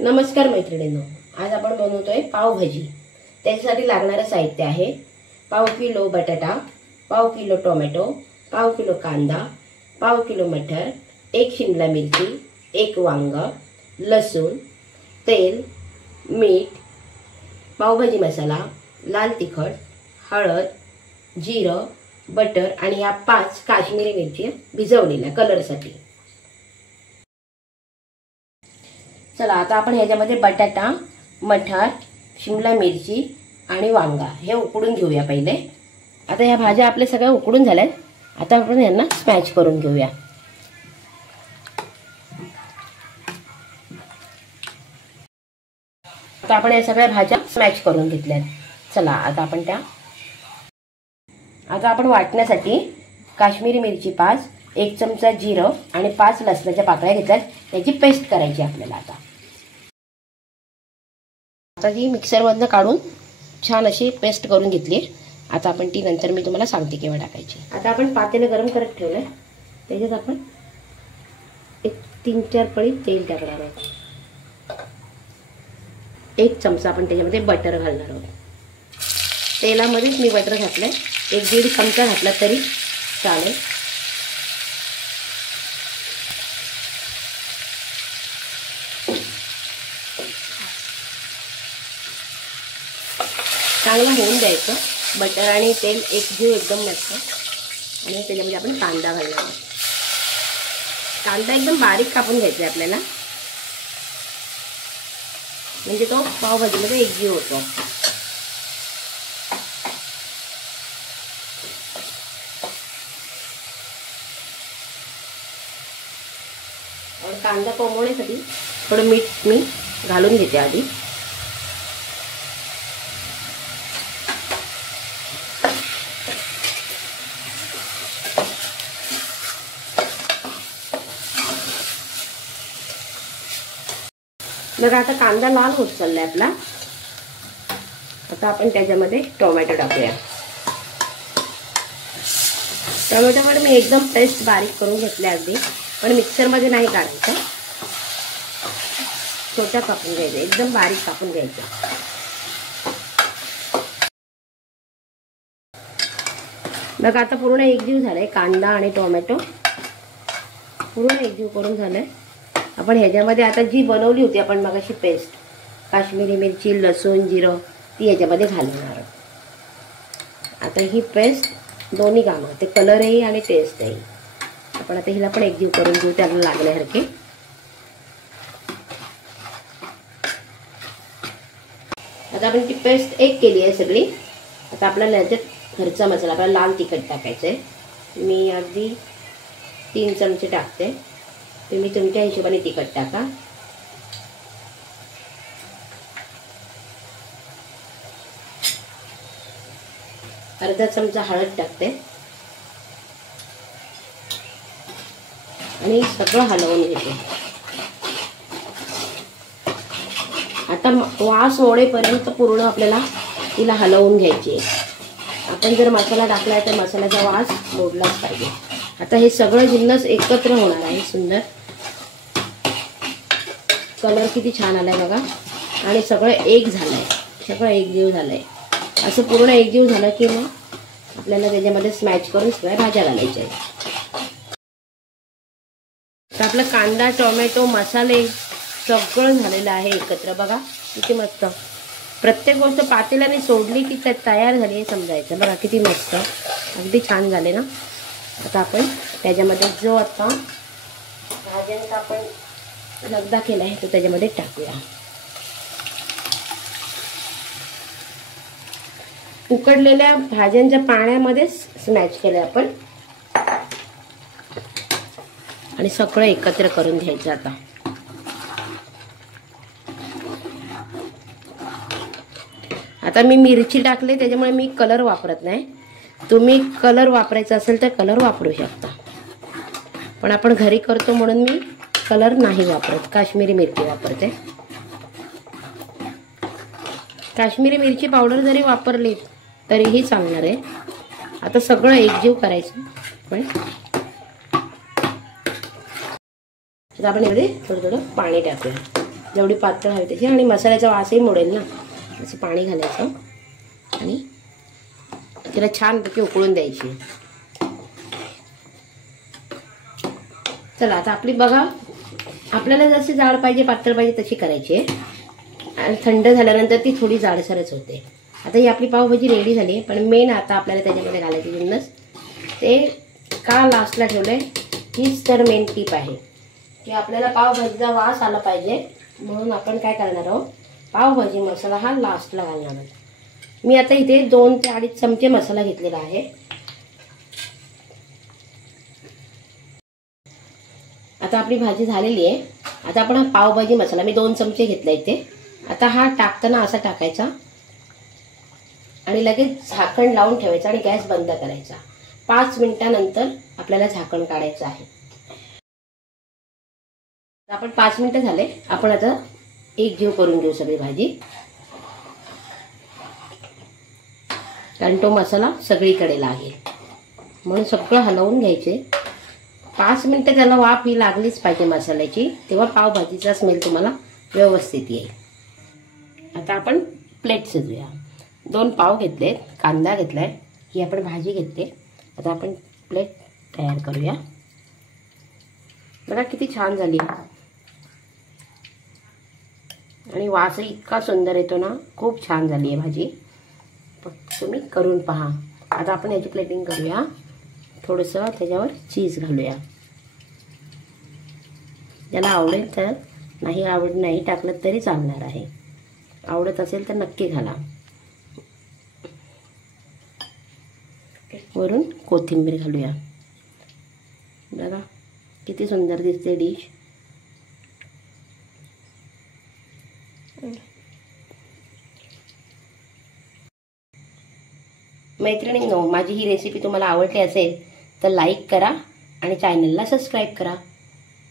नमस्कार मैत्रिणींनो, आज आपण बनवतोय पावभाजी। त्यासाठी लागणारे साहित्य आहे पाव किलो बटाटा, पाव किलो टोमॅटो, पाव किलो कांदा, पाव किलो मटर, एक शिमला मिरची, एक वांग, लसूण, तेल, मीठ, पावभाजी मसाला, लाल तिखट, हळद, जिरं, बटर आणि ह्या 5 काश्मीरी मिरची भिजवलेल्या कलरसाठी। चला आता आपण ह्याच्यामध्ये बटाटा, मटार, शिमला मिरची आणि वांगा हे उकडून घेऊया पहिले। आता ह्या भाज्या आपल्या सगळ्या उकडून झाल्यात। आता आपण यांना स्मॅश करून घेऊया। आता आपण या सगळ्या भाज्या स्मॅश करून घेतल्यात। चला आता आपण वाटण्यासाठी काश्मीरी मिरची 5, 1 चमचा जिरं आणि 5 लसणाच्या पाकळ्या घेतल्यात। त्याची पेस्ट करायची आपल्याला। आता ही मिक्सर मधनं काढून छान अशी पेस्ट करून घेतली। आता आपण ती नंतर मी तुम्हाला सांगते केव्हा टाकायची। आता आपण पातेलं गरम करत ठेवलंय, त्याच्यात आपण एक 3-4 पळी तेल टाकणार आहोत। 1 चमचा आपण त्याच्यामध्ये बटर घालणार आहोत। तेलामध्येच मी बटर घातलंय, 1-1.5 चमचा घातला तरी चालेल। चांगलं होऊन द्यायचं, बटर आणि तेल एकजीव एकदम मस्त। आणि त्याच्यामध्ये आपण कांदा घालणार आहोत। कांदा एकदम बारीक कापून घ्यायचा आपल्याला, म्हणजे तो पावभाजीमध्ये एकजीव होतो। और कांदा कोंबवण्यासाठी थोडं मीठ मी घालून घेते आधी। मग आता कांदा लाल होत चाललाय आपला। आता आपण त्याच्यामध्ये टोमॅटो टाकूया। टोमॅटोमध्ये मी एकदम पेस्ट बारीक करून घेतले अगदी, पण मिक्सर मध्ये नाही काढायचं, छोटा कापून घ्यायचा, एकदम बारीक कापून घ्यायचा। मग आता पूर्ण एकजीव झालाय कांदा आणि टोमॅटो, पूर्ण एकजीव करून झालाय। आपण ह्याच्यामध्ये आता जी बनवली होती आपण मगाशी पेस्ट, काश्मीरी मिरची, लसूण, जिरं, ती ह्याच्यामध्ये घालणार आहोत। आता ही पेस्ट दोन्ही कामं होते, कलरही आणि टेस्टही। आपण आता हिला पण एकजीव करून घेऊ त्याला लागण्यासारखे। आता आपण ती पेस्ट एक केली आहे सगळी। आता आपल्याला याच्यात घरचा मसाला, आपल्याला लाल तिखट टाकायचं आहे। मी अगदी 3 चमचे टाकते, तुम्ही तुमच्या हिशोबाने तिखट टाका। अर्धा चमचा हळद टाकते आणि सगळं हलवून घेते। आता वास ओढेपर्यंत पूर्ण आपल्याला तिला हलवून घ्यायची आहे। आपण जर मसाला टाकलाय तर मसाल्याचा वास मोडलाच पाहिजे। आता हे सगळं जिन्नस एकत्र होणार आहे। सुंदर कलर किती छान आलाय बघा, आणि सगळं एक झालंय, सगळं एकजीव झालंय। असं पूर्ण एकजीव झालं की मग आपल्याला त्याच्यामध्ये स्मॅश करून सगळ्या भाज्या घालायच्या आहेत। तर आपला कांदा, टोमॅटो, मसाले सगळं झालेलं आहे एकत्र। बघा किती मस्त, प्रत्येक गोष्ट पातेल्याने सोडली की तयार झाली हे समजायचं। बघा किती मस्त, अगदी छान झाले ना। आता आपण त्याच्यामध्ये जो आता भाज्यांचा आपण लगदा केला आहे तो त्याच्यामध्ये टाकूया। उकडलेल्या भाज्यांच्या पाण्यामध्ये स्मॅश केलं आपण, आणि सगळं एकत्र करून घ्यायचं। आता मी मिरची टाकले त्याच्यामुळे मी कलर वापरत नाही। तुम्ही कलर वापरायचा असेल तर कलर वापरू शकता, पण आपण घरी करतो म्हणून मी कलर नाही वापरत, काश्मीरी मिरची वापरते। काश्मीरी मिरची पावडर जरी वापरली तरीही चालणार आहे। आता सगळं एकजीव करायचं पण। आता आपण यामध्ये थोडं थोडं पाणी टाकूया। जेवढी पातळ हवी त्याची, आणि मसाल्याचा वासही मोडेल ना. असं पाणी घालायचं आणि तिला छानपैकी उकळून द्यायची. चला आता आपली बघा, आपल्याला जशी जाड पाहिजे पातळ पाहिजे तशी करायची आहे. आणि थंड झाल्यानंतर ती थोडी जाडसरच होते. आता ही आपली पावभाजी रेडी झाली आहे. पण मेन आता आपल्याला त्याच्यामध्ये घालायची जिन्नस, ते का लास्टला ठेवलं आहे, हीच तर मेन टीप आहे की आपल्याला पावभाजीचा वास आला पाहिजे. म्हणून आपण काय करणार आहोत, पावभाजी मसाला हा लास्टला घालणार आहोत. मी आता इथे 2 ते 2.5 चमचे मसाला घेतलेला आहे. आता आपली भाजी झालेली आहे. आता आपण हा पावभाजी मसाला मी 2 चमचे घेतला इथे. आता हा टाकताना असा टाकायचा आणि लगेच झाकण लावून ठेवायचं आणि गॅस बंद करायचा. 5 मिनिटानंतर आपल्याला झाकण काढायचं आहे. आपण 5 मिनिटं झाले. आपण आता एक जीव करून घेऊ सगळी भाजी, कारण तो मसाला सगळीकडे लागेल म्हणून सगळं हलवून घ्यायचे. 5 मिनिटं त्याला वाफ ही लागलीच पाहिजे मसाल्याची, तेव्हा पावभाजीचा स्मेल तुम्हाला व्यवस्थित येईल. आता आपण प्लेट सजूया. 2 पाव घेतलेत, कांदा घेतलाय, ही आपण भाजी घेतली. आता आपण प्लेट तयार करूया. बघा किती छान झाली आणि वासही इतका सुंदर येतो ना, खूप छान झाली आहे भाजी. तुम्ही करून पहा. आता आपण याची प्लेटिंग करूया. थोडंसं त्याच्यावर चीज घालूया. ज्याला आवडेल तर, नाही टाकलं तरी चालणार आहे. आवडत असेल तर नक्की घाला. वरून कोथिंबीर घालूया. बघा किती सुंदर दिसते डिश. मैत्रिणींनो, माझी ही रेसिपी तुम्हाला आवडली असेल तर लाईक करा आणि चॅनलला सबस्क्राईब करा.